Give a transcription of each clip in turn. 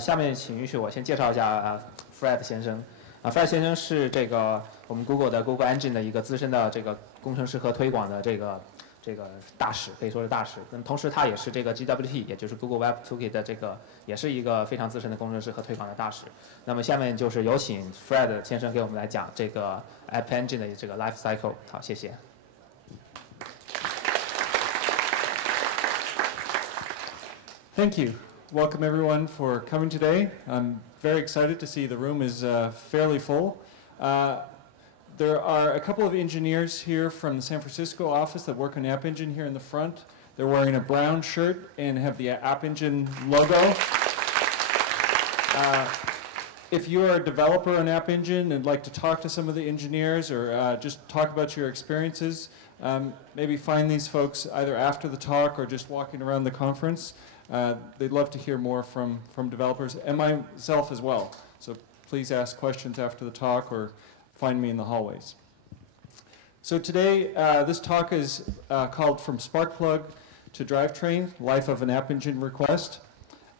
下面请允许我先介绍一下Fred 先生。Fred 先生是我们 Google 的 Google Engine 的一个资深的工程师和推广的这个大使，可以说是大使。那么同时他也是GWT， 也就是 Google Web Toolkit 的也是一个非常资深的工程师和推广的大使。那么下面就是有请 Fred 先生给我们来讲App Engine 的Life Cycle。好，谢谢。Thank you. Welcome everyone for coming today. I'm very excited to see the room is fairly full. There are a couple of engineers here from the San Francisco office that work on App Engine here in the front. They're wearing a brown shirt and have the App Engine logo. If you are a developer on App Engine and like to talk to some of the engineers or just talk about your experiences, maybe find these folks either after the talk or just walking around the conference. They'd love to hear more from developers and myself as well. So please ask questions after the talk or find me in the hallways. So today, this talk is called From Sparkplug to Drivetrain, Life of an App Engine Request.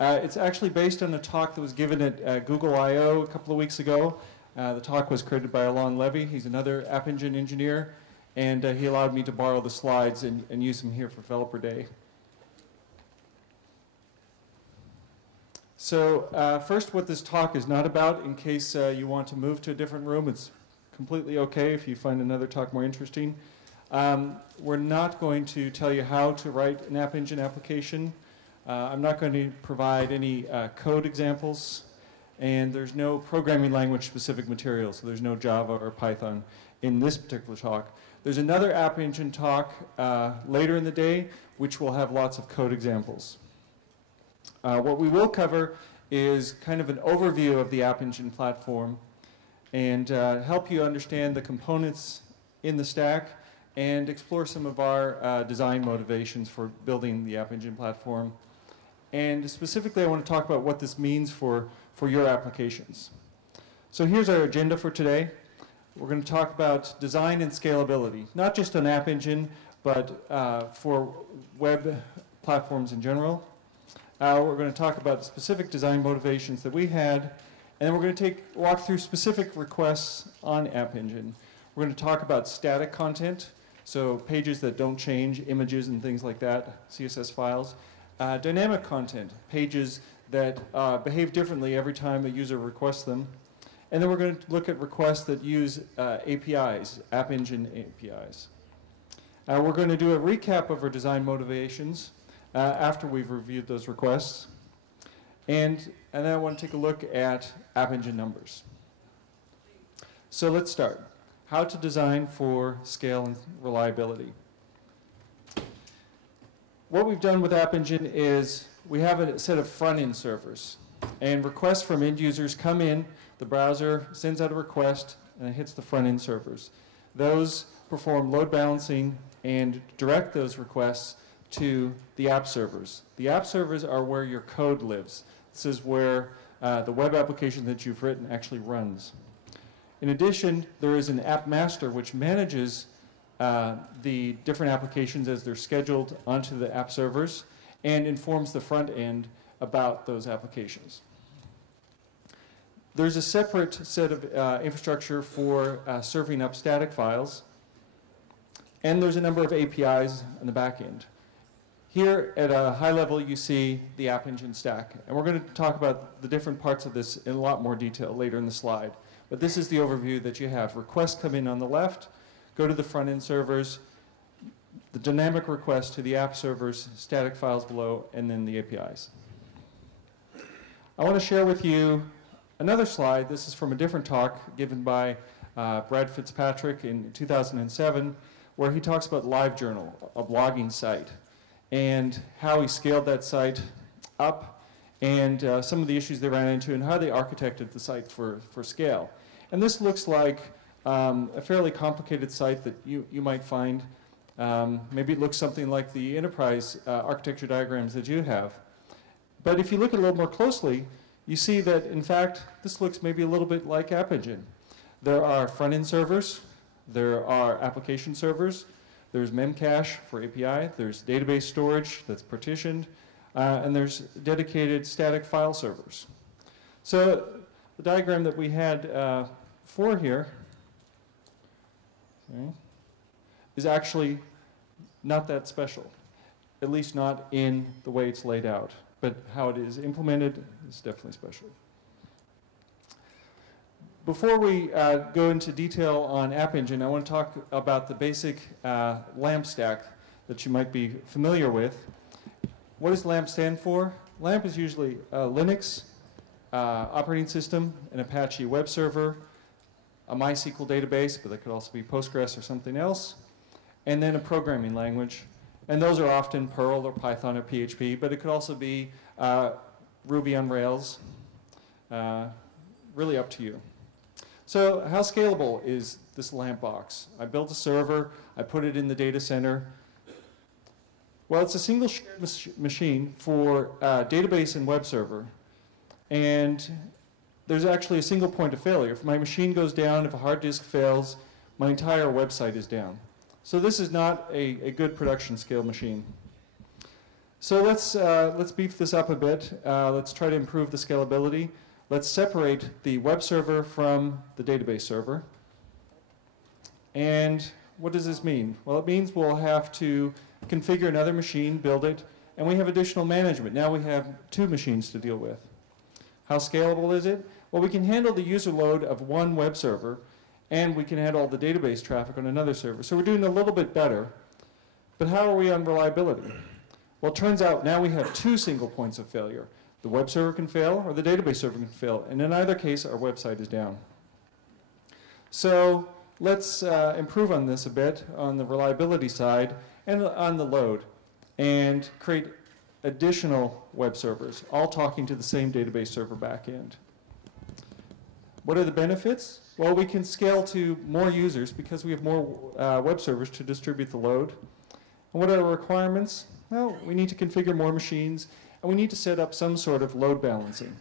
It's actually based on a talk that was given at Google I/O a couple of weeks ago. The talk was created by Alon Levy. He's another App Engine engineer, and he allowed me to borrow the slides and use them here for Developer Day. So first, what this talk is not about, in case you want to move to a different room, it's completely okay if you find another talk more interesting. We're not going to tell you how to write an App Engine application. I'm not going to provide any code examples, and there's no programming language specific material, so there's no Java or Python in this particular talk. There's another App Engine talk later in the day, which will have lots of code examples. What we will cover is kind of an overview of the App Engine platform and help you understand the components in the stack and explore some of our design motivations for building the App Engine platform. And specifically, I want to talk about what this means for your applications. So here's our agenda for today. We're going to talk about design and scalability, not just on App Engine, but for web platforms in general. We're going to talk about specific design motivations that we had, and then we're going to walk through specific requests on App Engine. We're going to talk about static content, so pages that don't change, images and things like that, CSS files. Dynamic content, pages that behave differently every time a user requests them. And then we're going to look at requests that use APIs, App Engine APIs. We're going to do a recap of our design motivations after we've reviewed those requests. And then I want to take a look at App Engine numbers. So let's start. How to design for scale and reliability. What we've done with App Engine is we have a set of front-end servers. And requests from end users come in, the browser sends out a request, and it hits the front-end servers. Those perform load balancing and direct those requests to the app servers. The app servers are where your code lives. This is where the web application that you've written actually runs. In addition, there is an app master which manages the different applications as they're scheduled onto the app servers and informs the front end about those applications. There's a separate set of infrastructure for serving up static files, and there's a number of APIs on the back end. Here at a high level you see the App Engine stack, and we're going to talk about the different parts of this in a lot more detail later in the slide. But this is the overview that you have. Requests come in on the left, go to the front end servers, the dynamic requests to the app servers, static files below, and then the APIs. I want to share with you another slide. This is from a different talk given by Brad Fitzpatrick in 2007, where he talks about LiveJournal, a blogging site, and how he scaled that site up and some of the issues they ran into and how they architected the site for scale. And this looks like a fairly complicated site that you might find. Maybe it looks something like the enterprise architecture diagrams that you have. But if you look at it a little more closely, you see that, in fact, this looks maybe a little bit like App Engine. There are front-end servers. There are application servers. There's Memcache for API. There's database storage that's partitioned. and there's dedicated static file servers. So the diagram that we had for here is actually not that special, at least not in the way it's laid out. But how it is implemented is definitely special. Before we go into detail on App Engine, I want to talk about the basic LAMP stack that you might be familiar with. What does LAMP stand for? LAMP is usually a Linux operating system, an Apache web server, a MySQL database, but that could also be Postgres or something else, and then a programming language. And those are often Perl or Python or PHP, but it could also be Ruby on Rails, really up to you. So how scalable is this LAMP box? I built a server, I put it in the data center. Well, it's a single shared machine for database and web server. And there's actually a single point of failure. If my machine goes down, if a hard disk fails, my entire website is down. So this is not a good production scale machine. So let's beef this up a bit. Let's try to improve the scalability. Let's separate the web server from the database server. And what does this mean? Well, it means we'll have to configure another machine, build it, and we have additional management. Now we have 2 machines to deal with. How scalable is it? Well, we can handle the user load of one web server, and we can handle all the database traffic on another server. So we're doing a little bit better. But how are we on reliability? Well, it turns out now we have 2 single points of failure. The web server can fail, or the database server can fail. And in either case, our website is down. So let's improve on this a bit on the reliability side and on the load, and create additional web servers, all talking to the same database server backend. What are the benefits? Well, we can scale to more users because we have more web servers to distribute the load. And what are the requirements? Well, we need to configure more machines, and we need to set up some sort of load balancing.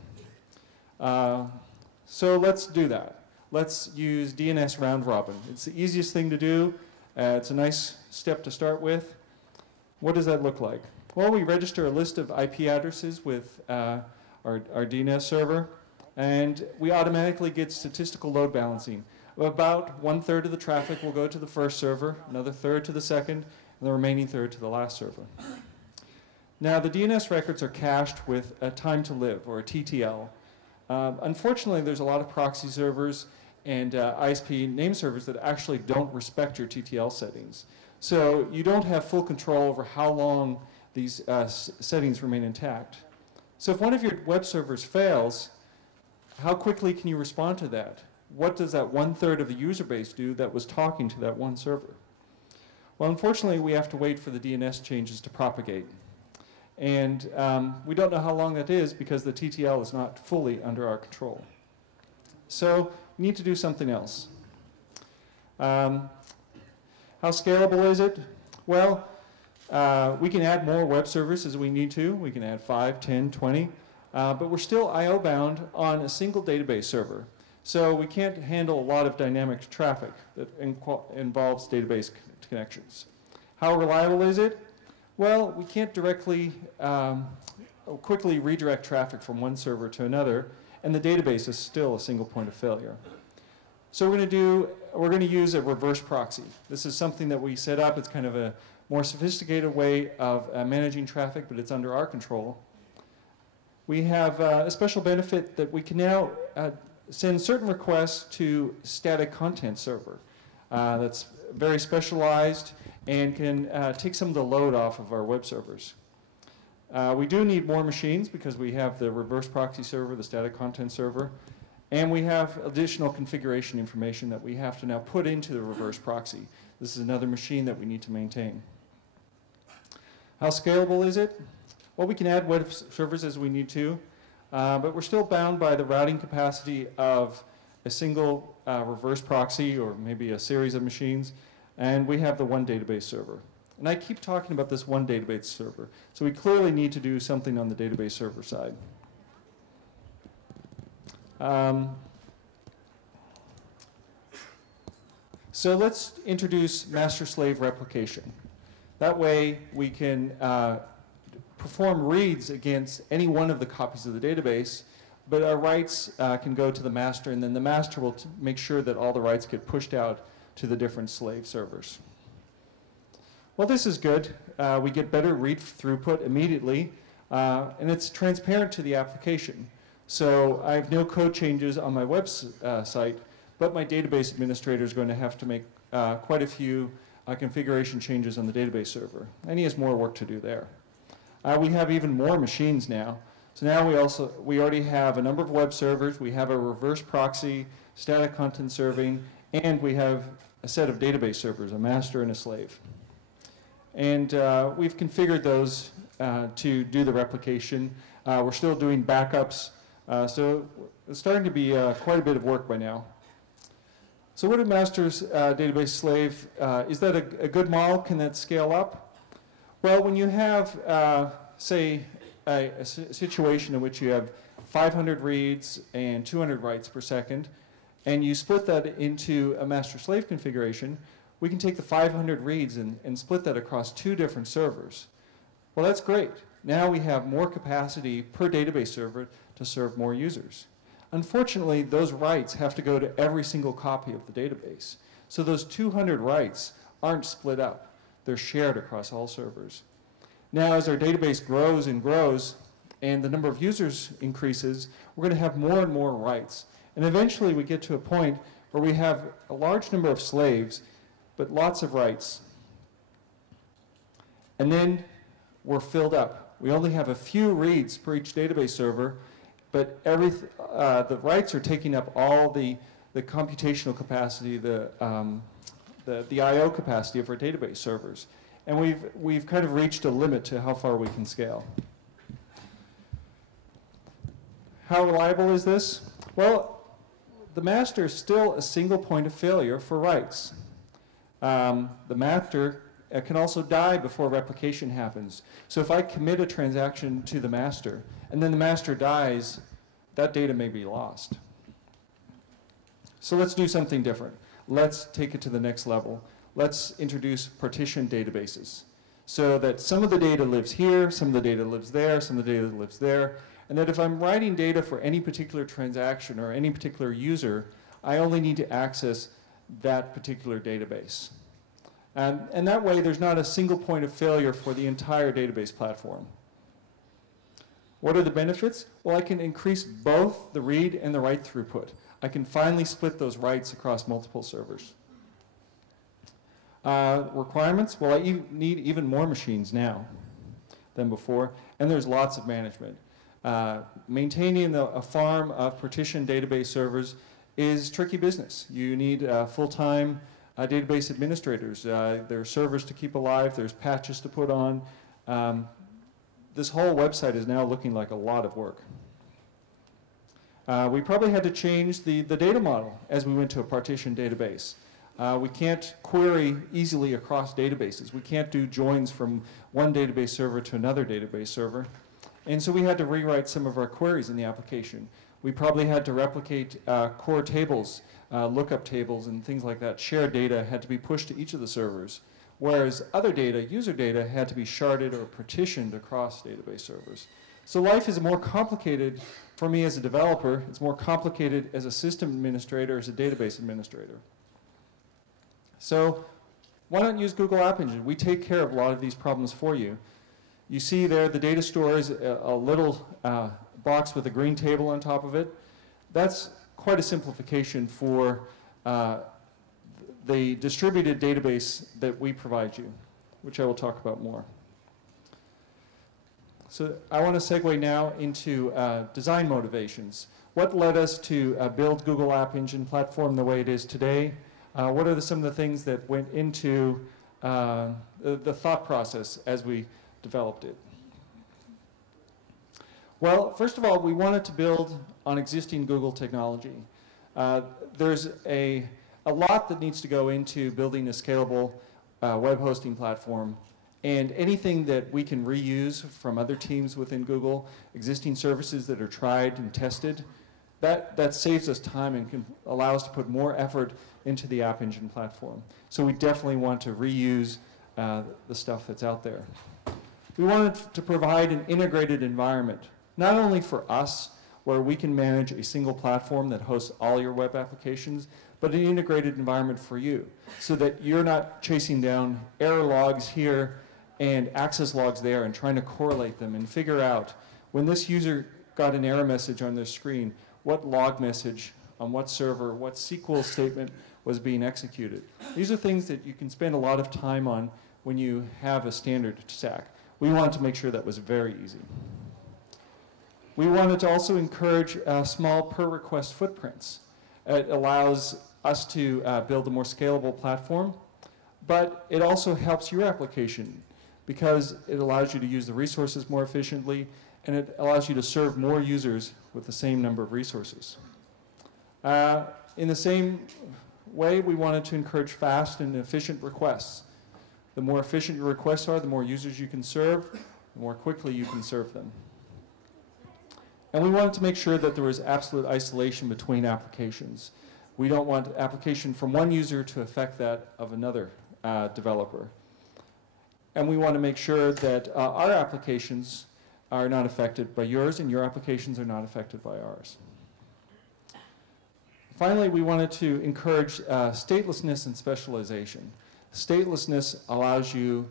So let's do that. Let's use DNS round robin. It's the easiest thing to do. It's a nice step to start with. What does that look like? Well, we register a list of IP addresses with our DNS server, and we automatically get statistical load balancing. About 1/3 of the traffic will go to the first server, another 1/3 to the second, and the remaining 1/3 to the last server. Now, the DNS records are cached with a time to live, or a TTL. Unfortunately, there's a lot of proxy servers and ISP name servers that actually don't respect your TTL settings. So you don't have full control over how long these settings remain intact. So if one of your web servers fails, how quickly can you respond to that? What does that 1/3 of the user base do that was talking to that one server? Well, unfortunately, we have to wait for the DNS changes to propagate. And we don't know how long that is because the TTL is not fully under our control. So we need to do something else. How scalable is it? Well, we can add more web servers as we need to. We can add 5, 10, 20. But we're still I/O bound on a single database server. So we can't handle a lot of dynamic traffic that involves database connections. How reliable is it? Well, we can't directly, quickly redirect traffic from one server to another, and the database is still a single point of failure. So we're going to use a reverse proxy. This is something that we set up. It's kind of a more sophisticated way of managing traffic, but it's under our control. We have a special benefit that we can now send certain requests to static content server that's very specialized and can take some of the load off of our web servers. We do need more machines because we have the reverse proxy server, the static content server, and we have additional configuration information that we have to now put into the reverse proxy. This is another machine that we need to maintain. How scalable is it? Well, we can add web servers as we need to, but we're still bound by the routing capacity of a single reverse proxy or maybe a series of machines, and we have the one database server. And I keep talking about this one database server, so we clearly need to do something on the database server side. So let's introduce master-slave replication. That way we can perform reads against any one of the copies of the database, but our writes can go to the master, and then the master will make sure that all the writes get pushed out to the different slave servers. Well, this is good. We get better read throughput immediately, and it's transparent to the application. So I have no code changes on my website, but my database administrator is going to have to make quite a few configuration changes on the database server, and he has more work to do there. We have even more machines now. So now we already have a number of web servers, we have a reverse proxy, static content serving, and we have a set of database servers, a master and a slave. And we've configured those to do the replication. We're still doing backups, so it's starting to be quite a bit of work by now. So what are masters, database, slave? Is that a good model? Can that scale up? Well, when you have, say, a situation in which you have 500 reads and 200 writes per second, and you split that into a master-slave configuration, we can take the 500 reads and split that across 2 different servers. Well, that's great. Now we have more capacity per database server to serve more users. Unfortunately, those writes have to go to every single copy of the database. So those 200 writes aren't split up. They're shared across all servers. Now, as our database grows and grows, and the number of users increases, we're going to have more and more writes. And eventually we get to a point where we have a large number of slaves, but lots of writes. And then we're filled up. We only have a few reads per each database server, but the writes are taking up all the computational capacity, the I/O capacity of our database servers. And we've kind of reached a limit to how far we can scale. How reliable is this? Well, the master is still a single point of failure for writes. The master can also die before replication happens. So if I commit a transaction to the master, and then the master dies, that data may be lost. So let's do something different. Let's take it to the next level. Let's introduce partitioned databases so that some of the data lives here, some of the data lives there, some of the data lives there, and that if I'm writing data for any particular transaction or any particular user, I only need to access that particular database. And that way, there's not a single point of failure for the entire database platform. What are the benefits? Well, I can increase both the read and the write throughput. I can finally split those writes across multiple servers. Requirements? Well, I need even more machines now than before, and there's lots of management. Maintaining a farm of partitioned database servers is tricky business. You need full-time database administrators. There are servers to keep alive. There's patches to put on. This whole website is now looking like a lot of work. We probably had to change the data model as we went to a partitioned database. We can't query easily across databases. We can't do joins from one database server to another database server. And so we had to rewrite some of our queries in the application. We probably had to replicate core tables, lookup tables, and things like that. Shared data had to be pushed to each of the servers, whereas other data, user data, had to be sharded or partitioned across database servers. So life is more complicated for me as a developer. It's more complicated as a system administrator, as a database administrator. So why not use Google App Engine? We take care of a lot of these problems for you. You see there the data store is a little box with a green table on top of it. That's quite a simplification for the distributed database that we provide you, which I will talk about more. So I want to segue now into design motivations. What led us to build Google App Engine platform the way it is today? What are some of the things that went into the thought process as we developed it? Well, first of all, we wanted to build on existing Google technology. There's a lot that needs to go into building a scalable web hosting platform. And anything that we can reuse from other teams within Google, existing services that are tried and tested, that saves us time and can allow us to put more effort into the App Engine platform. So we definitely want to reuse the stuff that's out there. We wanted to provide an integrated environment, not only for us, where we can manage a single platform that hosts all your web applications, but an integrated environment for you, so that you're not chasing down error logs here and access logs there and trying to correlate them and figure out when this user got an error message on their screen, what log message on what server, what SQL statement was being executed. These are things that you can spend a lot of time on when you have a standard stack. We wanted to make sure that was very easy. We wanted to also encourage small per request footprints. It allows us to build a more scalable platform, but it also helps your application because it allows you to use the resources more efficiently, and it allows you to serve more users with the same number of resources. In the same way, we wanted to encourage fast and efficient requests. The more efficient your requests are, the more users you can serve, the more quickly you can serve them. And we wanted to make sure that there was absolute isolation between applications. We don't want application from one user to affect that of another developer. And we want to make sure that our applications are not affected by yours and your applications are not affected by ours. Finally, we wanted to encourage statelessness and specialization. Statelessness allows you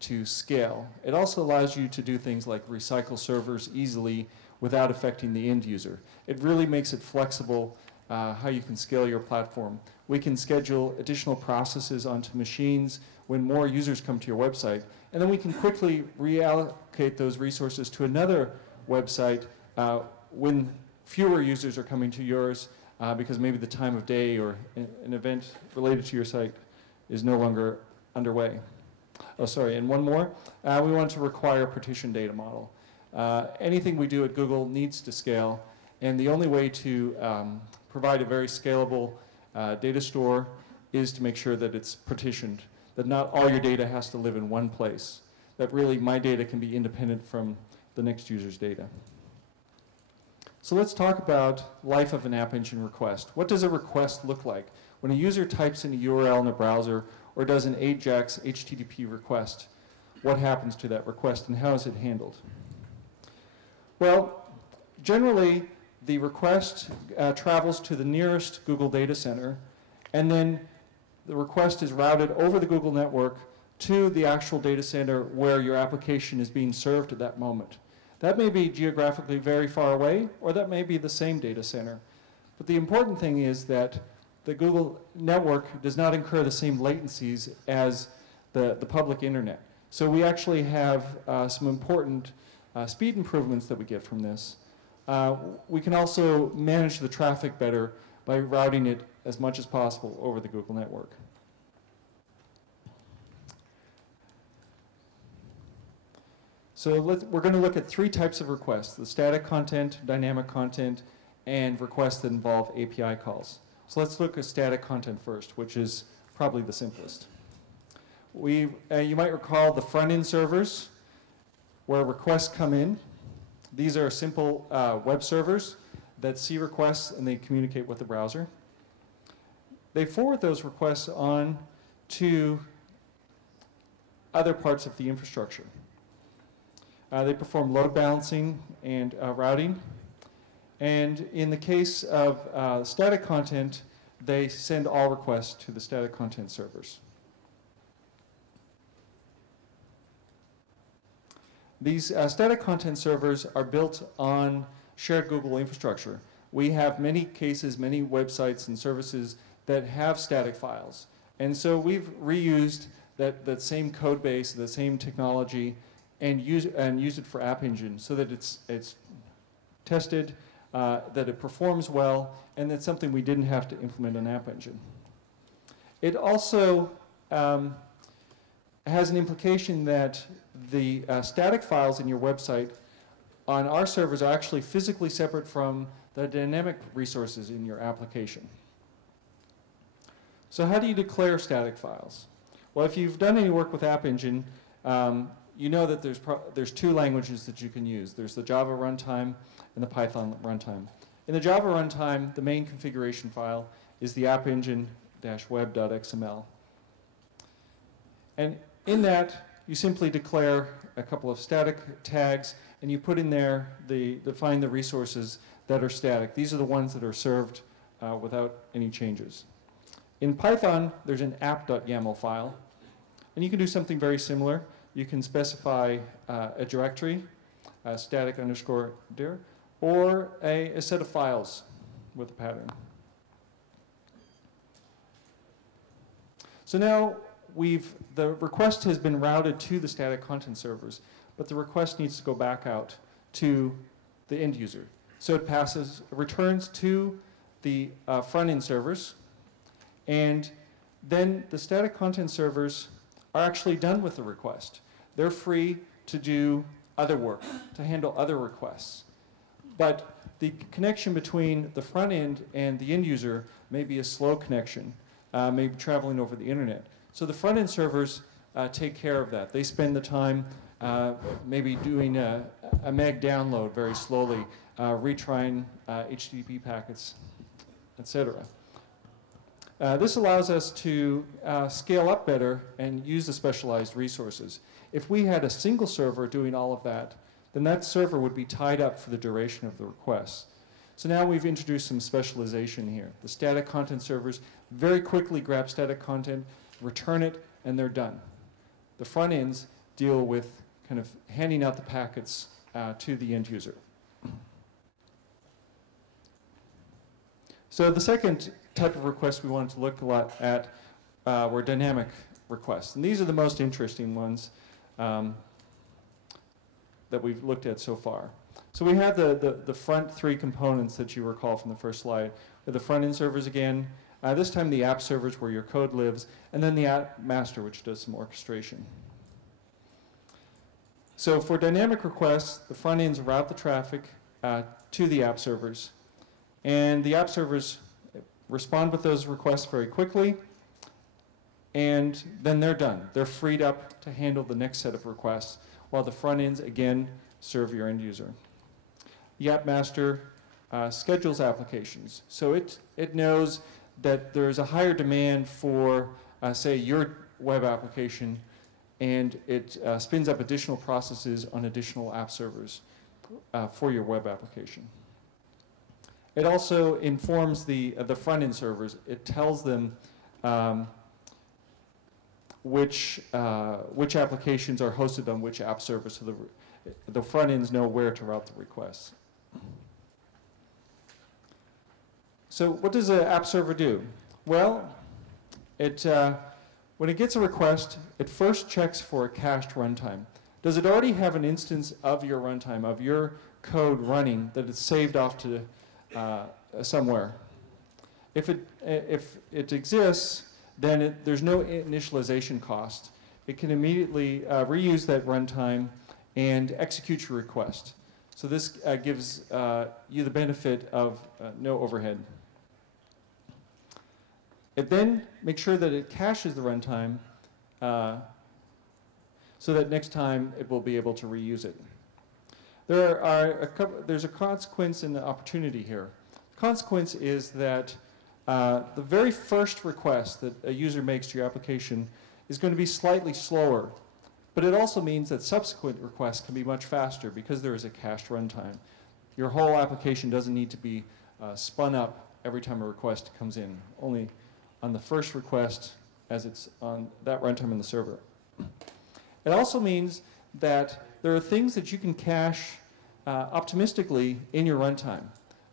to scale. It also allows you to do things like recycle servers easily without affecting the end user. It really makes it flexible how you can scale your platform. We can schedule additional processes onto machines when more users come to your website, and then we can quickly reallocate those resources to another website when fewer users are coming to yours because maybe the time of day or an event related to your site is no longer underway. Oh, sorry, and one more. We want to require a partition data model. Anything we do at Google needs to scale, and the only way to provide a very scalable data store is to make sure that it's partitioned, that not all your data has to live in one place, that really my data can be independent from the next user's data. So let's talk about life of an App Engine request. What does a request look like? When a user types in a URL in a browser or does an AJAX HTTP request, what happens to that request and how is it handled? Well, generally, the request travels to the nearest Google data center, and then the request is routed over the Google network to the actual data center where your application is being served at that moment. That may be geographically very far away, or that may be the same data center. But the important thing is that the Google network does not incur the same latencies as the public internet. So we actually have some important speed improvements that we get from this. We can also manage the traffic better by routing it as much as possible over the Google network. So we're going to look at three types of requests: the static content, dynamic content, and requests that involve API calls. So let's look at static content first, which is probably the simplest. You might recall the front-end servers where requests come in. These are simple web servers that see requests and they communicate with the browser. They forward those requests on to other parts of the infrastructure. They perform load balancing and routing. And in the case of static content, they send all requests to the static content servers. These static content servers are built on shared Google infrastructure. We have many cases, many websites and services that have static files. And so we've reused that same code base, the same technology, and use it for App Engine so that it's tested, that it performs well, and that's something we didn't have to implement in App Engine. It also has an implication that the static files in your website on our servers are actually physically separate from the dynamic resources in your application. So how do you declare static files? Well, if you've done any work with App Engine, you know that there's two languages that you can use. There's the Java runtime and the Python runtime. In the Java runtime, the main configuration file is the appengine-web.xml. And in that, you simply declare a couple of static tags, and you put in there define the resources that are static. These are the ones that are served without any changes. In Python, there's an app.yaml file, and you can do something very similar. You can specify a directory, static underscore dir, or a set of files with a pattern. So now the request has been routed to the static content servers, but the request needs to go back out to the end user. So it returns to the front-end servers, and then the static content servers are actually done with the request. They're free to do other work, to handle other requests. But the connection between the front end and the end user may be a slow connection, maybe traveling over the internet. So the front end servers take care of that. They spend the time maybe doing a meg download very slowly, retrying HTTP packets, etc. This allows us to scale up better and use the specialized resources. If we had a single server doing all of that, then that server would be tied up for the duration of the request. So now we've introduced some specialization here. The static content servers very quickly grab static content, return it, and they're done. The front ends deal with kind of handing out the packets to the end user. So the second type of request we wanted to look a lot at were dynamic requests. And these are the most interesting ones that we've looked at so far. So we have the front three components that you recall from the first slide. The front-end servers again, this time the app servers where your code lives, and then the app master, which does some orchestration. So for dynamic requests, the front ends route the traffic to the app servers. And the app servers respond with those requests very quickly, and then they're done. They're freed up to handle the next set of requests, while the front ends, again, serve your end user. The app master schedules applications. So it knows that there's a higher demand for, say, your web application, and it spins up additional processes on additional app servers for your web application. It also informs the front-end servers. It tells them which applications are hosted on which app server, so the front ends know where to route the requests. So what does an app server do? Well, when it gets a request, it first checks for a cached runtime. Does it already have an instance of your runtime, of your code running, that it's saved off to somewhere? If it exists, then there's no initialization cost. It can immediately reuse that runtime and execute your request. So this gives you the benefit of no overhead. It then makes sure that it caches the runtime so that next time it will be able to reuse it. There's a consequence and an opportunity here. The consequence is that the very first request that a user makes to your application is going to be slightly slower, but it also means that subsequent requests can be much faster because there is a cached runtime. Your whole application doesn't need to be spun up every time a request comes in, only on the first request as it's on that runtime in the server. It also means that there are things that you can cache optimistically in your runtime.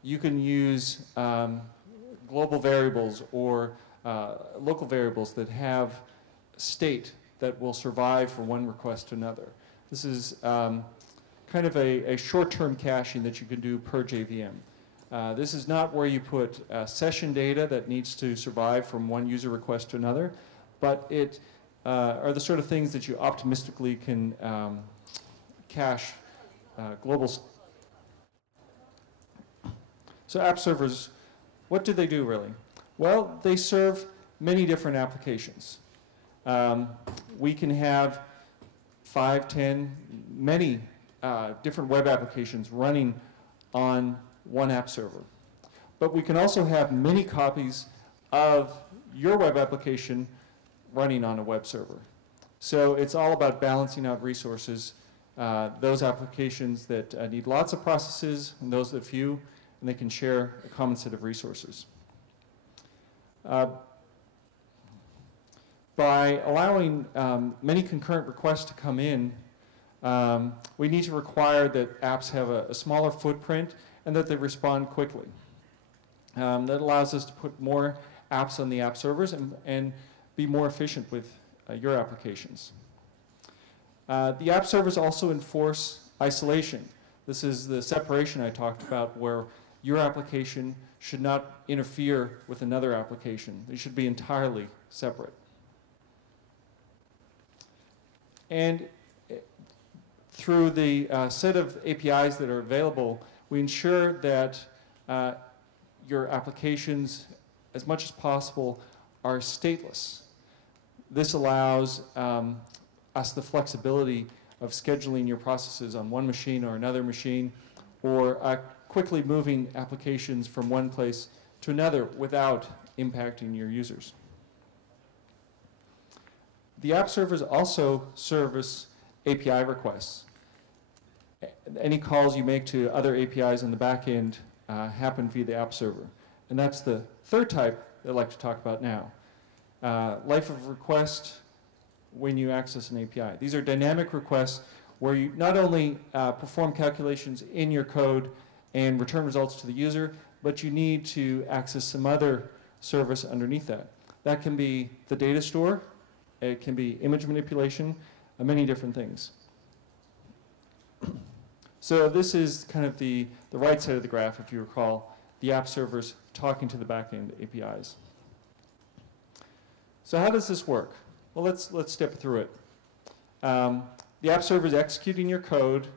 You can use global variables or local variables that have state that will survive from one request to another. This is kind of a short-term caching that you can do per JVM. This is not where you put session data that needs to survive from one user request to another, but it are the sort of things that you optimistically can cache global. So app servers, what do they do really? Well, they serve many different applications. We can have 5, 10, many different web applications running on one app server. But we can also have many copies of your web application running on a web server. So it's all about balancing out resources, those applications that need lots of processes and those that few, and they can share a common set of resources. By allowing many concurrent requests to come in, we need to require that apps have a smaller footprint and that they respond quickly. That allows us to put more apps on the app servers and be more efficient with your applications. The app servers also enforce isolation. This is the separation I talked about, where your application should not interfere with another application. They should be entirely separate. And through the set of APIs that are available, we ensure that your applications, as much as possible, are stateless. This allows us the flexibility of scheduling your processes on one machine or another machine, or quickly moving applications from one place to another without impacting your users. The app servers also service API requests. Any calls you make to other APIs in the back end happen via the app server. And that's the third type that I'd like to talk about now. Life of request when you access an API. These are dynamic requests where you not only perform calculations in your code and return results to the user, but you need to access some other service underneath that. That can be the data store, it can be image manipulation, many different things. So this is kind of the right side of the graph, if you recall, the app servers talking to the backend APIs. So how does this work? Well, let's step through it. The app server is executing your code,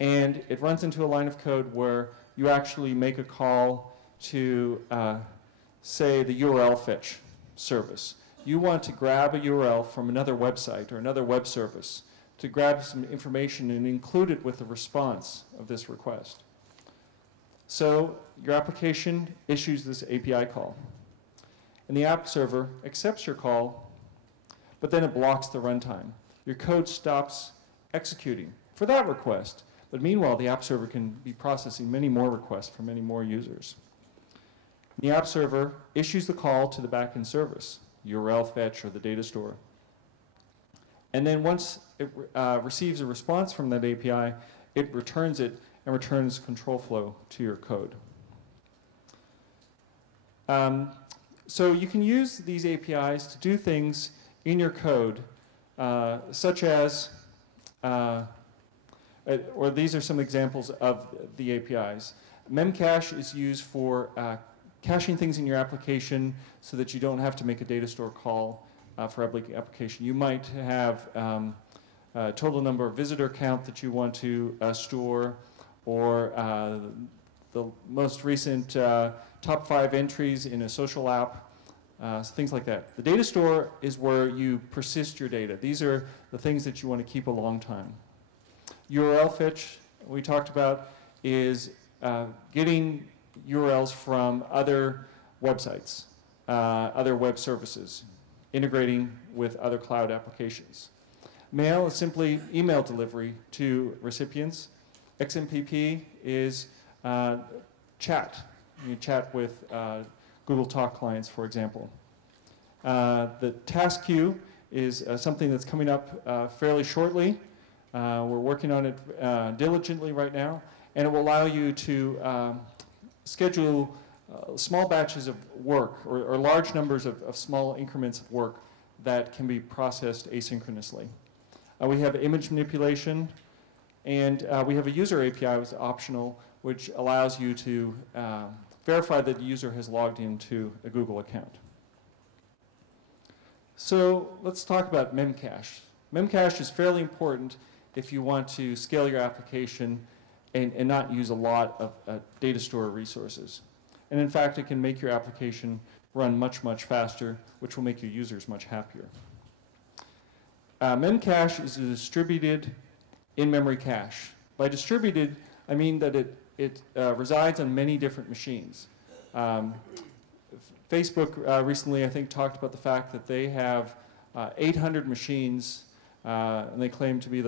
and it runs into a line of code where you actually make a call to, say, the URL fetch service. You want to grab a URL from another website or another web service to grab some information and include it with the response of this request. So your application issues this API call. And the app server accepts your call, but then it blocks the runtime. Your code stops executing for that request. But meanwhile, the app server can be processing many more requests from many more users. The app server issues the call to the backend service, URL fetch or the data store. And then once it receives a response from that API, it returns it and returns control flow to your code. So you can use these APIs to do things in your code, such as, or these are some examples of the APIs. Memcache is used for caching things in your application so that you don't have to make a data store call for every application. You might have a total number of visitor count that you want to store, or the most recent top 5 entries in a social app, things like that. The data store is where you persist your data. These are the things that you want to keep a long time. URL fetch, we talked about, is getting URLs from other websites, other web services, integrating with other cloud applications. Mail is simply email delivery to recipients. XMPP is chat. You chat with Google Talk clients, for example. The task queue is something that's coming up fairly shortly. We're working on it diligently right now, and it will allow you to schedule small batches of work or large numbers of small increments of work that can be processed asynchronously. We have image manipulation, and we have a user API which is optional, which allows you to verify that the user has logged into a Google account. So let's talk about Memcache. Memcache is fairly important if you want to scale your application and not use a lot of data store resources. And in fact, it can make your application run much, much faster, which will make your users much happier. Memcache is a distributed in-memory cache. By distributed, I mean that it resides on many different machines. Facebook recently, I think, talked about the fact that they have 800 machines and they claim to be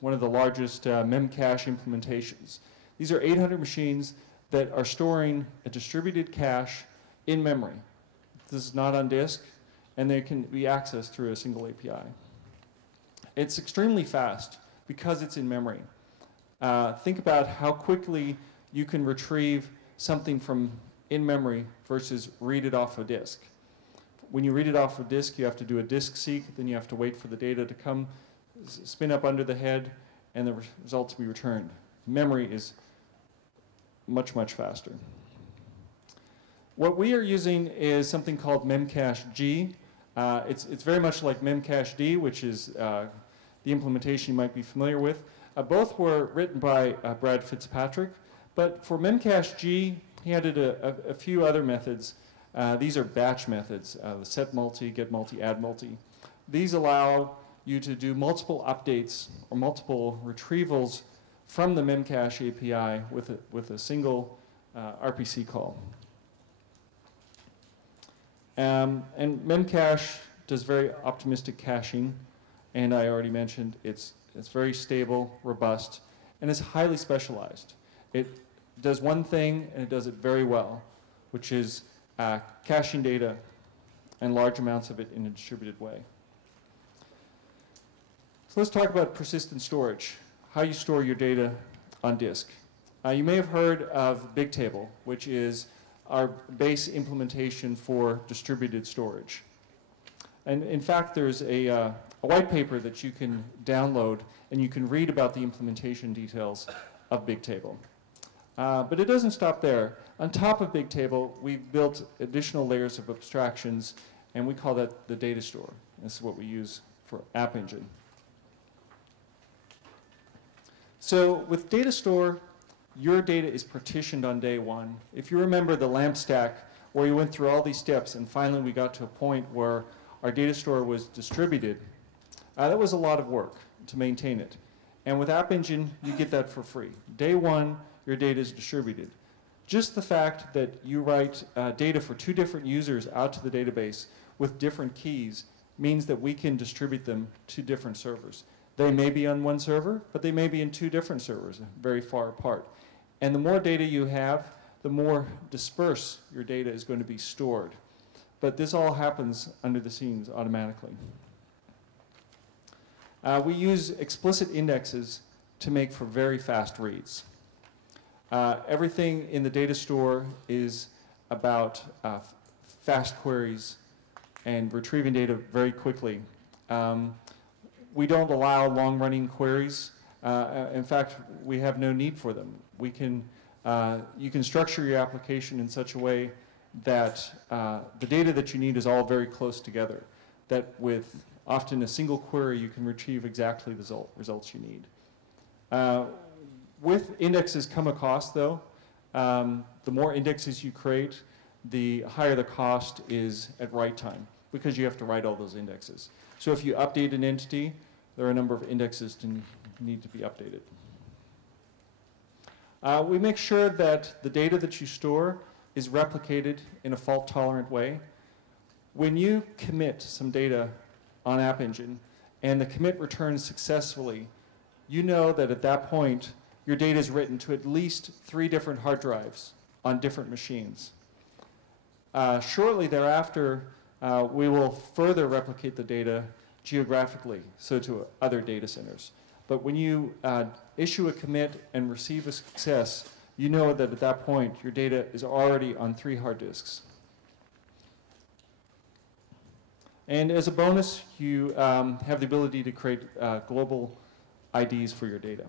one of the largest memcache implementations. These are 800 machines that are storing a distributed cache in memory. This is not on disk, and they can be accessed through a single API. It's extremely fast because it's in memory. Think about how quickly you can retrieve something from in memory versus read it off a disk. When you read it off a disk, you have to do a disk seek, then you have to wait for the data to come, spin up under the head, and the results be returned. Memory is much, much faster. What we are using is something called Memcache G. It's very much like Memcache D, which is the implementation you might be familiar with. Both were written by Brad Fitzpatrick, but for Memcache G, he added a few other methods. These are batch methods, set multi, get multi, add multi. These allow you to do multiple updates or multiple retrievals from the Memcache API with a single RPC call. And Memcache does very optimistic caching, and I already mentioned it's very stable, robust, and it's highly specialized. It does one thing, and it does it very well, which is caching data and large amounts of it in a distributed way. So let's talk about persistent storage, how you store your data on disk. You may have heard of Bigtable, which is our base implementation for distributed storage. And in fact, there's a white paper that you can download, and you can read about the implementation details of Bigtable. But it doesn't stop there. On top of Bigtable, we've built additional layers of abstractions, and we call that the data store. This is what we use for App Engine. So with data store, your data is partitioned on day one. If you remember the LAMP stack, where you went through all these steps, and finally we got to a point where our data store was distributed, that was a lot of work to maintain it. And with App Engine, you get that for free. Day one, your data is distributed. Just the fact that you write data for 2 different users out to the database with different keys means that we can distribute them to different servers. They may be on one server, but they may be in 2 different servers, very far apart. And the more data you have, the more dispersed your data is going to be stored. But this all happens under the scenes automatically. We use explicit indexes to make for very fast reads. Everything in the data store is about fast queries and retrieving data very quickly. We don't allow long-running queries. In fact, we have no need for them. We can, you can structure your application in such a way that the data that you need is all very close together, that with often a single query you can retrieve exactly the results you need. With indexes come a cost, though. The more indexes you create, the higher the cost is at write time, because you have to write all those indexes. So if you update an entity, there are a number of indexes that need to be updated. We make sure that the data that you store is replicated in a fault-tolerant way. When you commit some data on App Engine and the commit returns successfully, you know that at that point, your data is written to at least 3 different hard drives on different machines. Shortly thereafter, we will further replicate the data geographically, so to other data centers. But when you issue a commit and receive a success, you know that at that point, your data is already on 3 hard disks. And as a bonus, you have the ability to create global IDs for your data.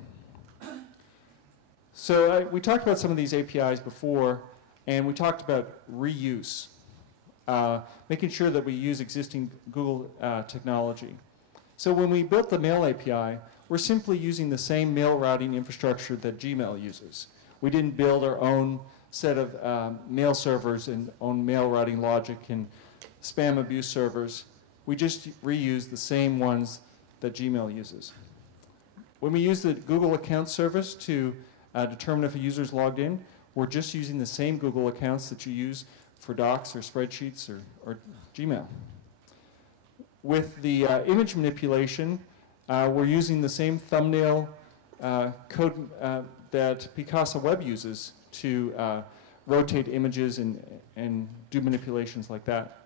So we talked about some of these APIs before, and we talked about reuse, making sure that we use existing Google technology. So when we built the Mail API, we're simply using the same mail routing infrastructure that Gmail uses. We didn't build our own set of mail servers and own mail routing logic and spam abuse servers. We just reuse the same ones that Gmail uses. When we use the Google account service to determine if a user is logged in, we're just using the same Google accounts that you use for Docs or spreadsheets or Gmail. With the image manipulation, We're using the same thumbnail code that Picasa Web uses to rotate images and do manipulations like that.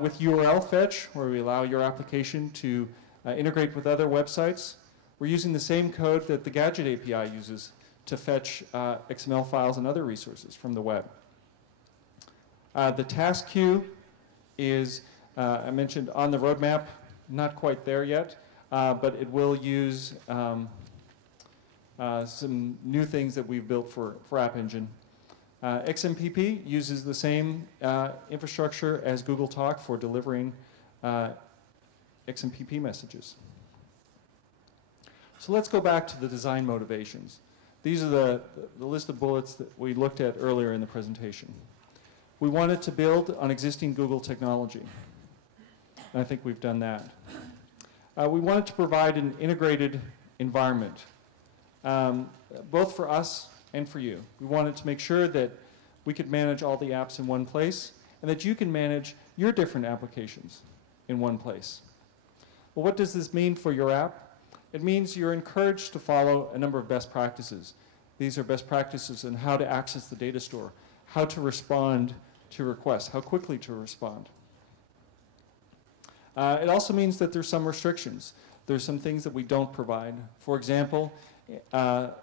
With URL fetch, where we allow your application to integrate with other websites, we're using the same code that the Gadget API uses to fetch XML files and other resources from the web. The task queue is, I mentioned, on the roadmap, not quite there yet, but it will use some new things that we've built for App Engine. XMPP uses the same infrastructure as Google Talk for delivering XMPP messages. So let's go back to the design motivations. These are the list of bullets that we looked at earlier in the presentation. We wanted to build on existing Google technology, and I think we've done that. We wanted to provide an integrated environment, both for us and for you. We wanted to make sure that we could manage all the apps in one place and that you can manage your different applications in one place. Well, what does this mean for your app? It means you're encouraged to follow a number of best practices. These are best practices in how to access the data store, how to respond to requests, how quickly to respond. It also means that there's some restrictions. There's some things that we don't provide. For example,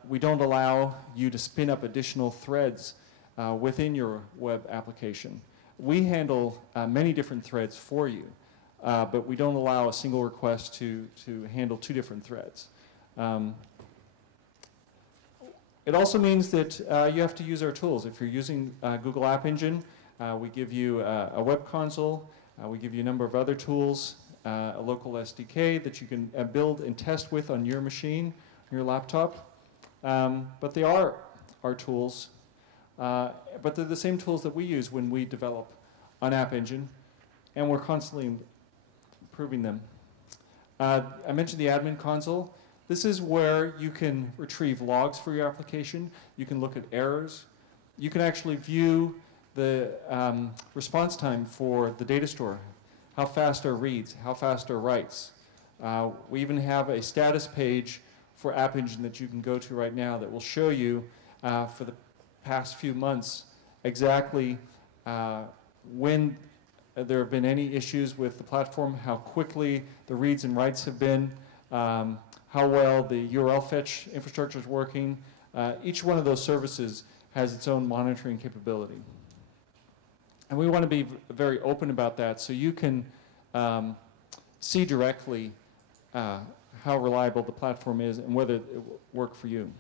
we don't allow you to spin up additional threads within your web application. We handle many different threads for you, but we don't allow a single request to handle two different threads. It also means that you have to use our tools. If you're using Google App Engine, we give you a web console. We give you a number of other tools, a local SDK that you can build and test with on your machine, your laptop. But they are our tools. But they're the same tools that we use when we develop on App Engine, and we're constantly improving them. I mentioned the admin console. This is where you can retrieve logs for your application. You can look at errors. You can actually view the response time for the data store, how fast are reads, how fast are writes. We even have a status page for App Engine that you can go to right now that will show you for the past few months exactly when there have been any issues with the platform, how quickly the reads and writes have been, how well the URL fetch infrastructure is working. Each one of those services has its own monitoring capability. And we want to be very open about that so you can see directly how reliable the platform is and whether it will work for you.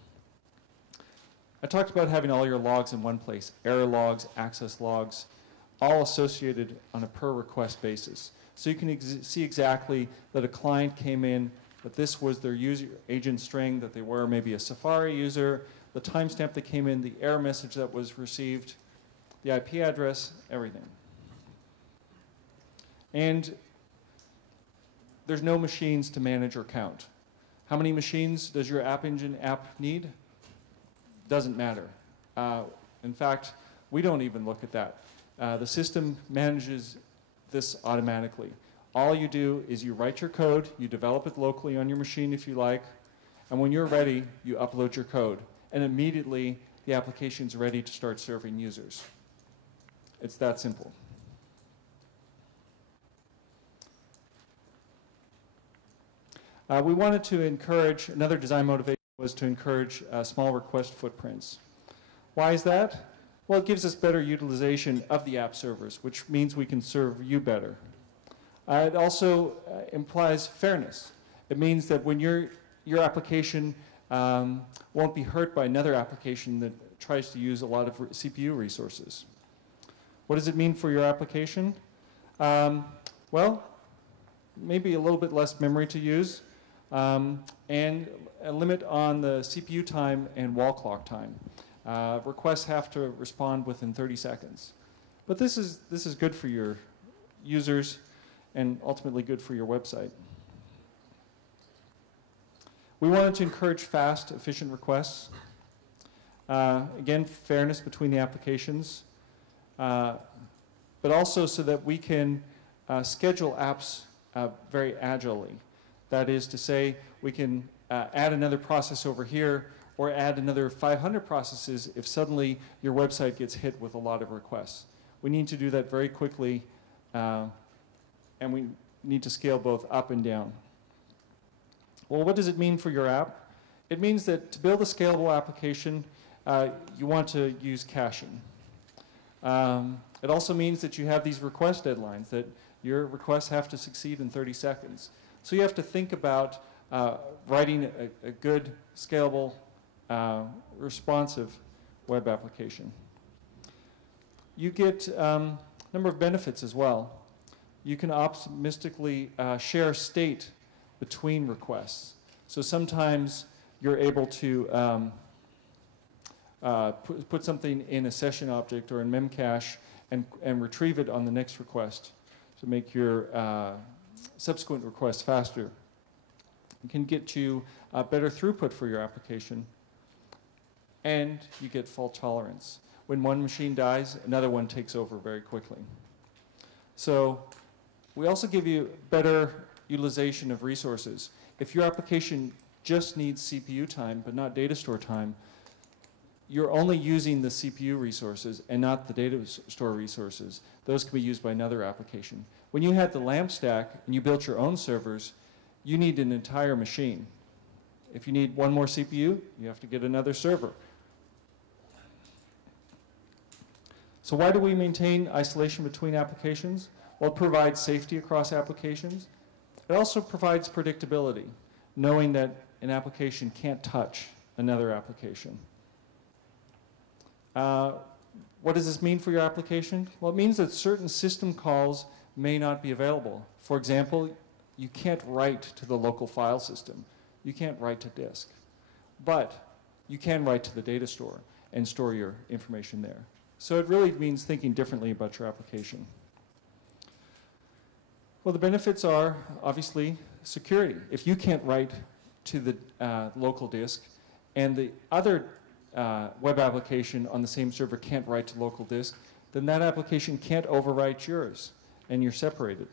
I talked about having all your logs in one place, error logs, access logs, all associated on a per request basis. So you can see exactly that a client came in, that this was their user agent string, that they were maybe a Safari user, the timestamp that came in, the error message that was received, the IP address, everything. And there's no machines to manage or count. How many machines does your App Engine app need? Doesn't matter. In fact, we don't even look at that. The system manages this automatically. All you do is you write your code, you develop it locally on your machine if you like, and when you're ready, you upload your code. And immediately, the application's ready to start serving users. It's that simple. We wanted to encourage, another design motivation was to encourage small request footprints. Why is that? Well, it gives us better utilization of the app servers, which means we can serve you better. It also implies fairness. It means that when your application won't be hurt by another application that tries to use a lot of CPU resources. What does it mean for your application? Well, maybe a little bit less memory to use, and a limit on the CPU time and wall clock time. Requests have to respond within 30 seconds. But this is good for your users and ultimately good for your website. We wanted to encourage fast, efficient requests. Again, fairness between the applications, but also so that we can schedule apps very agilely. That is to say, we can add another process over here or add another 500 processes if suddenly your website gets hit with a lot of requests. We need to do that very quickly, and we need to scale both up and down. Well, what does it mean for your app? It means that to build a scalable application, you want to use caching. It also means that you have these request deadlines, that your requests have to succeed in 30 seconds. So you have to think about writing a good, scalable, responsive web application. You get a number of benefits as well. You can optimistically share state between requests. So sometimes you're able to put something in a session object or in memcache and retrieve it on the next request to make your subsequent requests faster. It can get you better throughput for your application. And you get fault tolerance. When one machine dies, another one takes over very quickly. So we also give you better utilization of resources. If your application just needs CPU time but not data store time, you're only using the CPU resources and not the data store resources. Those can be used by another application. When you had the LAMP stack and you built your own servers, you need an entire machine. If you need one more CPU, you have to get another server. So why do we maintain isolation between applications? Well, it provides safety across applications. It also provides predictability, knowing that an application can't touch another application. What does this mean for your application? Well, it means that certain system calls may not be available. For example, you can't write to the local file system. You can't write to disk. But you can write to the data store and store your information there. So it really means thinking differently about your application. Well, the benefits are, obviously, security. If you can't write to the local disk and the other web application on the same server can't write to local disk, then that application can't overwrite yours, and you're separated.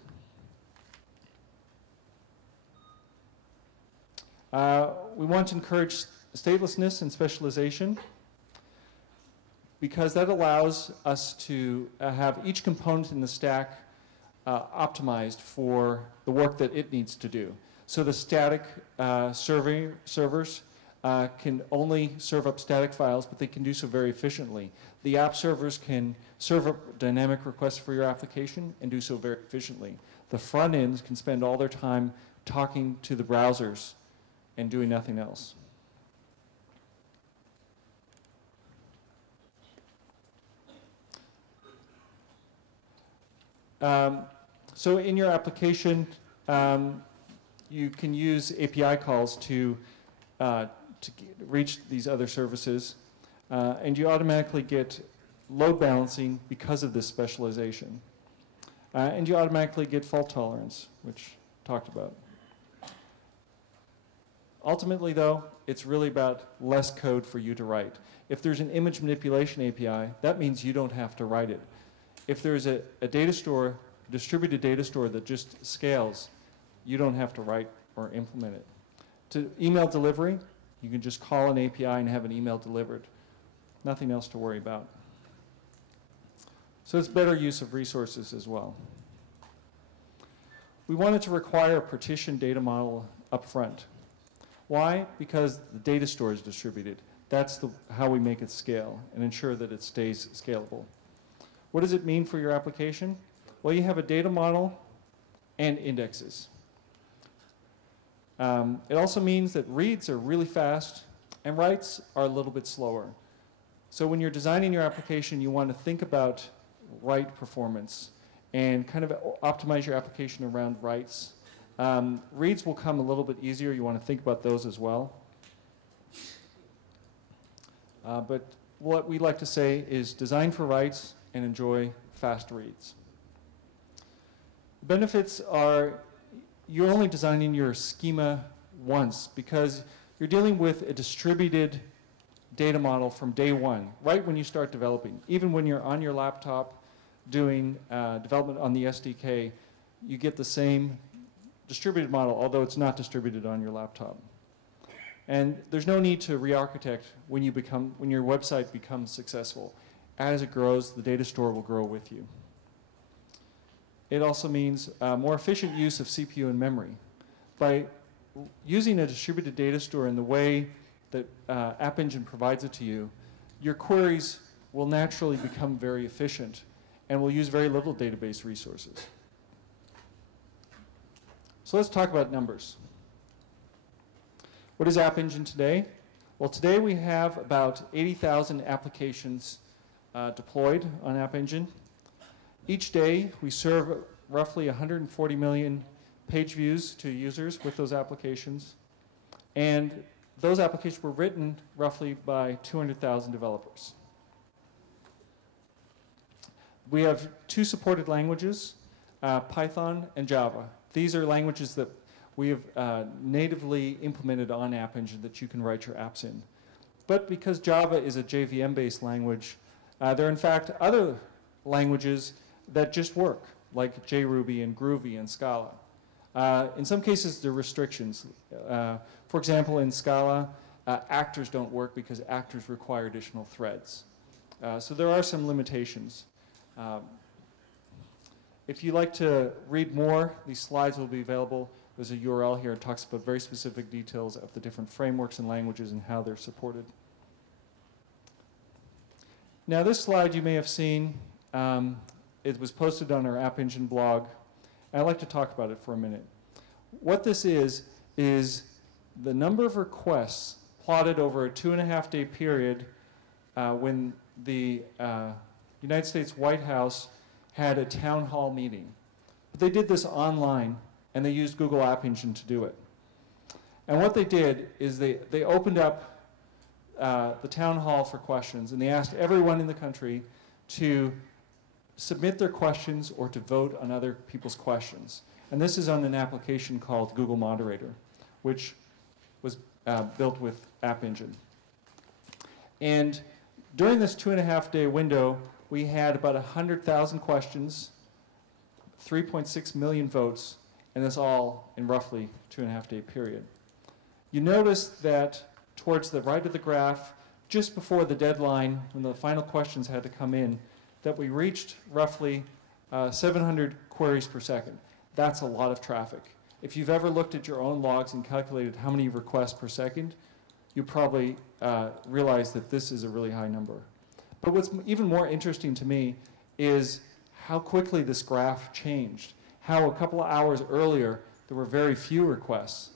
We want to encourage statelessness and specialization because that allows us to have each component in the stack optimized for the work that it needs to do. So the static servers can only serve up static files, but they can do so very efficiently. The app servers can serve up dynamic requests for your application and do so very efficiently. The front ends can spend all their time talking to the browsers and doing nothing else. So in your application, you can use API calls to reach these other services, and you automatically get load balancing because of this specialization. And you automatically get fault tolerance, which I talked about. Ultimately, though, it's really about less code for you to write. If there's an image manipulation API, that means you don't have to write it. If there's a data store, distributed data store that just scales, you don't have to write or implement it. To email delivery, you can just call an API and have an email delivered. Nothing else to worry about. So it's better use of resources as well. We wanted to require a partitioned data model up front. Why? Because the data store is distributed. That's how we make it scale and ensure that it stays scalable. What does it mean for your application? Well, you have a data model and indexes. It also means that reads are really fast and writes are a little bit slower. So when you're designing your application, you want to think about write performance and kind of optimize your application around writes. Reads will come a little bit easier. You want to think about those as well. But what we like to say is design for writes and enjoy fast reads. The benefits are you're only designing your schema once because you're dealing with a distributed data model from day one, right when you start developing. Even when you're on your laptop doing development on the SDK, you get the same distributed model, although it's not distributed on your laptop. And there's no need to re-architect when your website becomes successful. As it grows, the data store will grow with you. It also means more efficient use of CPU and memory. By using a distributed data store in the way that App Engine provides it to you, your queries will naturally become very efficient and will use very little database resources. So let's talk about numbers. What is App Engine today? Well, today we have about 80,000 applications deployed on App Engine. Each day we serve roughly 140 million page views to users with those applications. And those applications were written roughly by 200,000 developers. We have two supported languages, Python and Java. These are languages that we have natively implemented on App Engine that you can write your apps in. But because Java is a JVM-based language, there are in fact other languages that just work, like JRuby and Groovy and Scala. In some cases, there are restrictions. For example, in Scala, actors don't work because actors require additional threads. So there are some limitations. If you'd like to read more, these slides will be available. There's a URL here that talks about very specific details of the different frameworks and languages and how they're supported. Now, this slide you may have seen. It was posted on our App Engine blog. I'd like to talk about it for a minute. What this is the number of requests plotted over a 2.5-day period when the United States White House had a town hall meeting. But they did this online, and they used Google App Engine to do it. And what they did is they opened up the town hall for questions, and they asked everyone in the country to submit their questions or to vote on other people's questions. And this is on an application called Google Moderator, which was built with App Engine. And during this 2.5-day window, we had about 100,000 questions, 3.6 million votes, and this all in roughly 2.5-day period. You notice that towards the right of the graph, just before the deadline, when the final questions had to come in, that we reached roughly 700 queries per second. That's a lot of traffic. If you've ever looked at your own logs and calculated how many requests per second, you probably realize that this is a really high number. But what's even more interesting to me is how quickly this graph changed. How a couple of hours earlier, there were very few requests.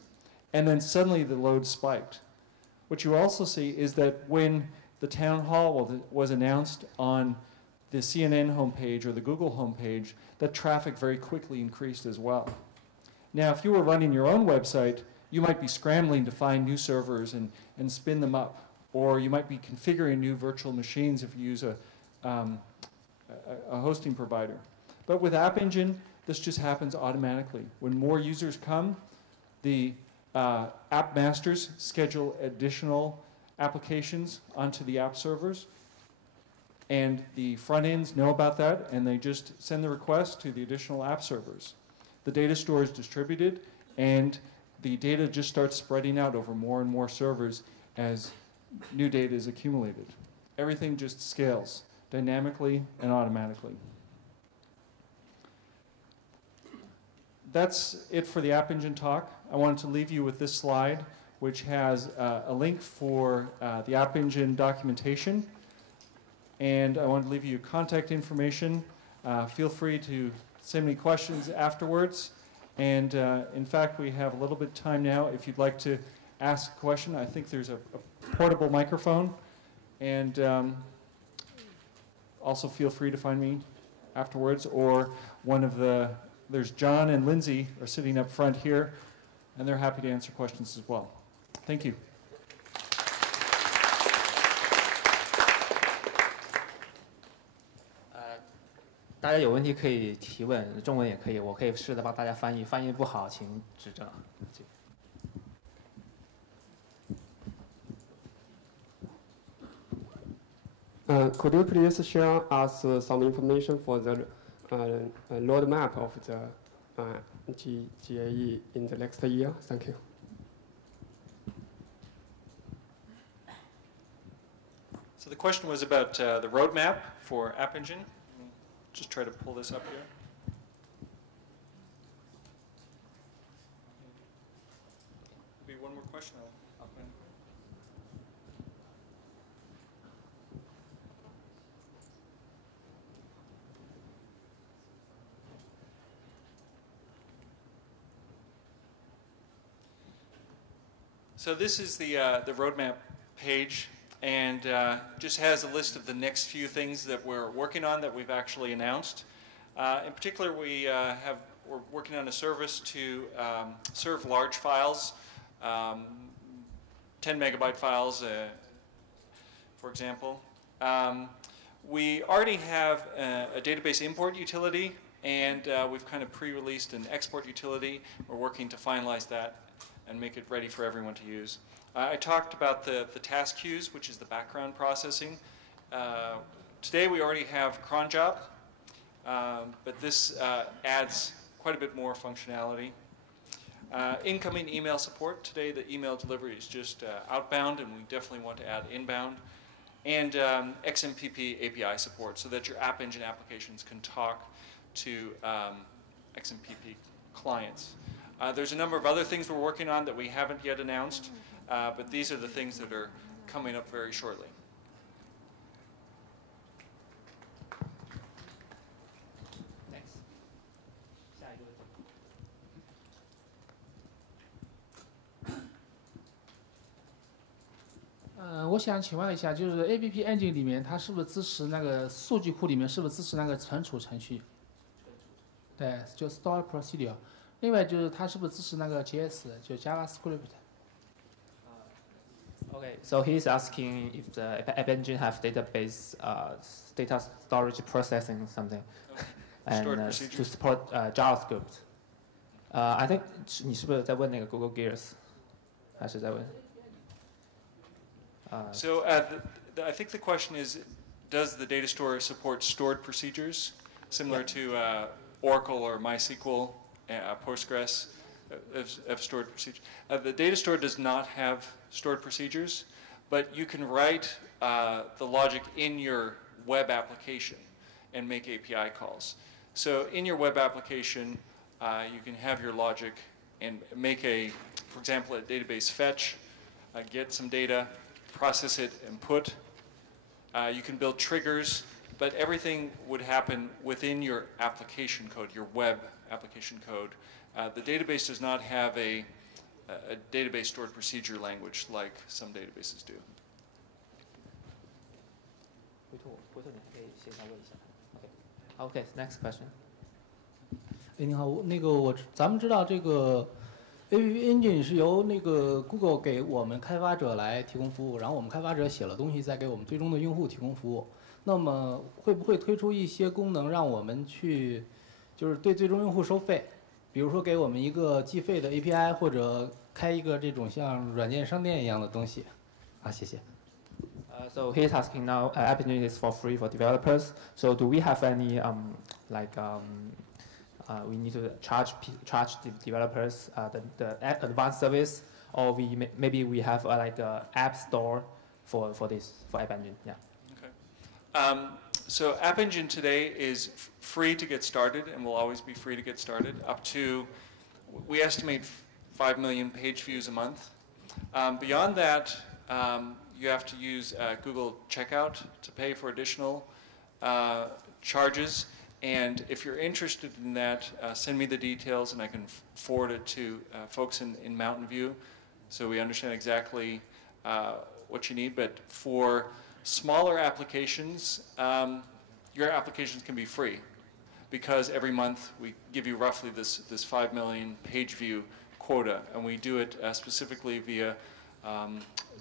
And then suddenly the load spiked. What you also see is that when the town hall was announced on the CNN homepage or the Google homepage, that traffic very quickly increased as well. Now, if you were running your own website, you might be scrambling to find new servers and spin them up. Or you might be configuring new virtual machines if you use a hosting provider. But with App Engine, this just happens automatically. When more users come, the app masters schedule additional applications onto the app servers. And the front ends know about that, and they just send the request to the additional app servers. The data store is distributed, and the data just starts spreading out over more and more servers as new data is accumulated. Everything just scales dynamically and automatically. That's it for the App Engine talk. I wanted to leave you with this slide, which has a link for the App Engine documentation. And I want to leave you contact information. Feel free to send me questions afterwards. And in fact, we have a little bit of time now. If you'd like to ask a question, I think there's a portable microphone. And also feel free to find me afterwards. Or there's John and Lindsay are sitting up front here, and they're happy to answer questions as well. Thank you. 大家有问题可以提问，中文也可以，我可以试着帮大家翻译，翻译不好请指正。Could you please share us some information for the roadmap of the GAE in the next year? Thank you. So the question was about the roadmap for App Engine. Just try to pull this up here. Maybe one more question. I'll find it. So this is the roadmap page, and just has a list of the next few things that we're working on that we've actually announced. In particular, we're working on a service to serve large files, 10 megabyte files, for example. We already have a database import utility, and we've kind of pre-released an export utility. We're working to finalize that and make it ready for everyone to use. I talked about the task queues, which is the background processing. Today we already have cron job, but this adds quite a bit more functionality. Incoming email support. Today the email delivery is just outbound, and we definitely want to add inbound. And XMPP API support, so that your App Engine applications can talk to XMPP clients. There's a number of other things we're working on that we haven't yet announced, but these are the things that are coming up very shortly. Next. 下一个问题。我想请问一下，就是 App Engine 里面，它是不是支持那个数据库里面是不是支持那个存储程序？对，就 Store Procedure。另外就是它是不是支持那个 JS， 就 JavaScript？Okay, so he's asking if the App Engine have database data storage processing something, and to support JavaScript. I think 你是不是在问那个 Google Gears， 还是在问？So I think the question is, does the data store support stored procedures similar to Oracle or MySQL, Postgres have stored procedures? The data store does not have stored procedures, but you can write the logic in your web application and make API calls. So in your web application, you can have your logic and make for example, a database fetch, get some data, process it, and put. You can build triggers, but everything would happen within your application code, your web application code. The database does not have a database stored procedure language like some databases do. 回头你可以线上问一下。Okay, next question. 您好，咱们知道这个 App Engine 是由Google 给我们开发者来提供服务，然后我们开发者写了东西，再给我们最终的用户提供服务。那么会不会推出一些功能，让我们就是对最终用户收费？比如说给我们一个计费的 API， 或者开一个这种像软件商店一样的东西。谢谢。So he's asking now, App Engine is for free for developers. So do we have any we need to charge the developers the advanced service, or maybe we have like a app store for App Engine? Yeah. Okay. So App Engine today is free to get started, and will always be free to get started. Up to, we estimate 5 million page views a month. Beyond that, you have to use Google Checkout to pay for additional charges. And if you're interested in that, send me the details, and I can forward it to folks in Mountain View, so we understand exactly what you need. But for smaller applications, your applications can be free, because every month we give you roughly this 5 million page view quota, and we do it specifically via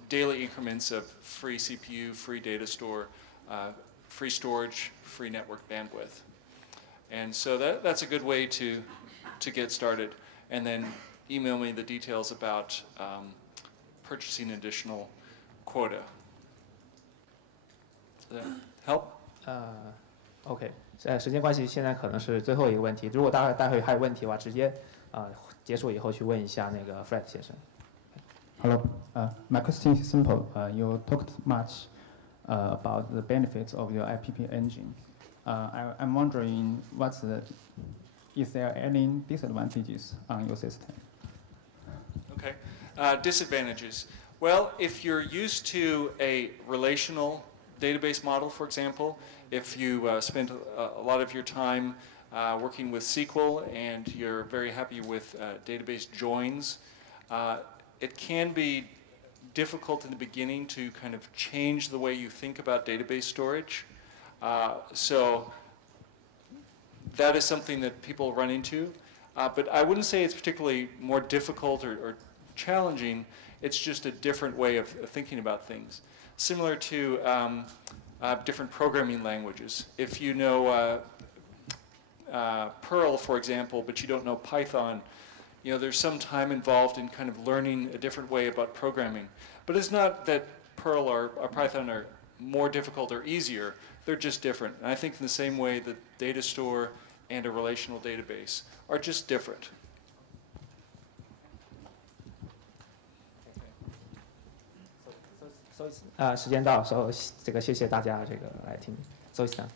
daily increments of free CPU, free data store, free storage, free network bandwidth. And so that's a good way to get started. And then email me the details about purchasing additional quota. Does that help? OK， 时间关系，现在可能是最后一个问题。如果待会还有问题的话，直接结束以后去问一下那个 Fred 先生。Hello, my question is simple. You talked much about the benefits of your App engine. I'm wondering, is there any disadvantages on your system? Okay. Disadvantages. Well, if you're used to a relational database model, for example, if you spend a lot of your time working with SQL and you're very happy with database joins, it can be difficult in the beginning to kind of change the way you think about database storage. So that is something that people run into. But I wouldn't say it's particularly more difficult or challenging. It's just a different way of thinking about things. Similar to different programming languages. If you know Perl, for example, but you don't know Python, you know, there's some time involved in kind of learning a different way about programming. But it's not that Perl or Python are more difficult or easier. They're just different. And I think in the same way that data store and a relational database are just different. 时间到，所以这个谢谢大家这个来听，收一下。